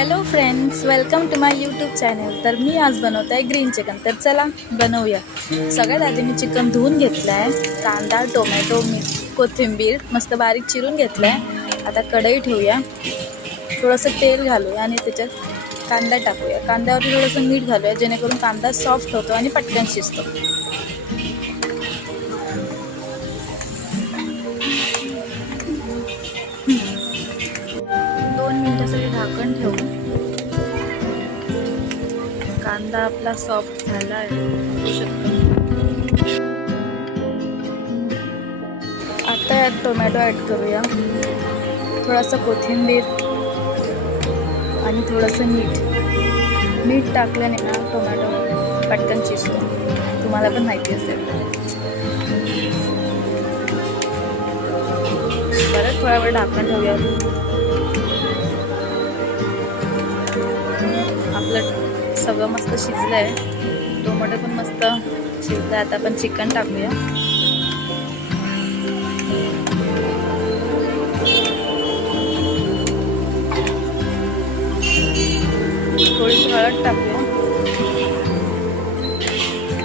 Hello friends, welcome to my YouTube channel. तर मी आज बनवत आहे ग्रीन चिकन. तर चला बनवूया. सगळ्यात आधी मी चिकन धुवून घेतलं आहे. कांदा, टोमॅटो, कोथिंबीर मस्त बारीक चिरून घेतलं आहे. आता कढई ठेवूया, थोडंसं तेल घालूया आणि त्याच्यात कांदा टाकूया. कांद्यावर थोडंसं मीठ घालूया जेणेकरून कांदा सॉफ्ट होतो आणि पटकन शिजतो. झाकण ठेवू. कांदा आपला सॉफ्ट झाला आहे, बघू शकतो. आता यात टोमॅटो ॲड करूया, थोडासा कोथिंबीर आणि थोडंसं मीठ टाकल्याने ना टोमॅटो पटकन शिजतो. तुम्हाला पण माहिती असेल. परत थोडा वेळ झाकण ठेवूया. आपलं सगळं मस्त शिजलं आहे, टोमॅटो पण मस्त शिजलं. आता आपण चिकन टाकूया. थोडीशी हळद टाकूया.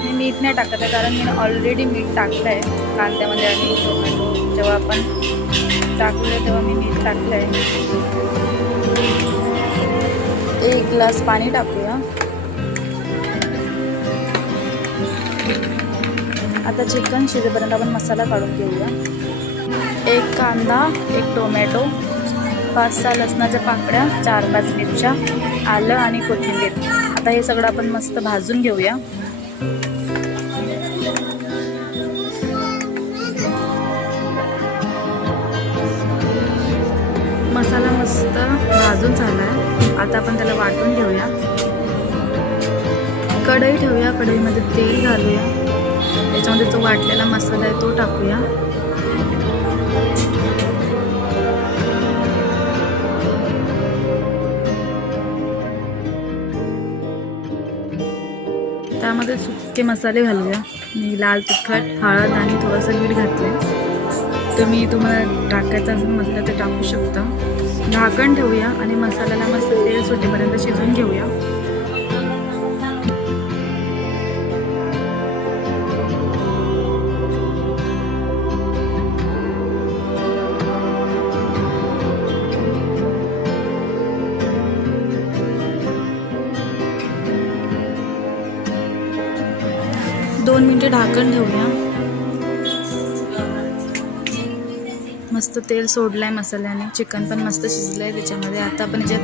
मी मीठ नाही टाकत आहे कारण मी ऑलरेडी मीठ टाकलं आहे कांद्यामध्ये आणि टोमॅटो जेव्हा आपण टाकलं तेव्हा मी मीठ टाकलं आहे. 1 ग्लास पाणी टाकूया. आता चिकन शिजेपर्यंत आपण मसाला काढून घेऊया. 1 कांदा, 1 टोमॅटो, 5-6 लसणाच्या पाकळ्या, 4-5 मिरच्या, आलं आणि कोथिंबीर. आता हे सगळं आपण मस्त भाजून घेऊया. मसाला मस्त भाजून झाला आहे. आता आपण त्याला वाटून घेऊया. कढई ठेवूया. कढईमध्ये तेल घालूया. त्याच्यामध्ये जो वाटलेला मसाला आहे तो टाकूया. त्यामध्ये सुके मसाले घालूया. मी लाल तिखट, हळद आणि थोडंसं मीठ घातलं. तुम्हाला टाकायचं असं म्हटलं तर टाकू शकता. झाकण ठेवूया आणि मसाल्याला मस्त तेल सुटेपर्यंत शिजवून घेऊया. दोन मिनिटे ढाकण ठेवूया. मस्त तेल सोडलं आहे मसाल्याने. चिकन पण मस्त शिजलं आहे त्याच्यामध्ये. आता आपण याच्यात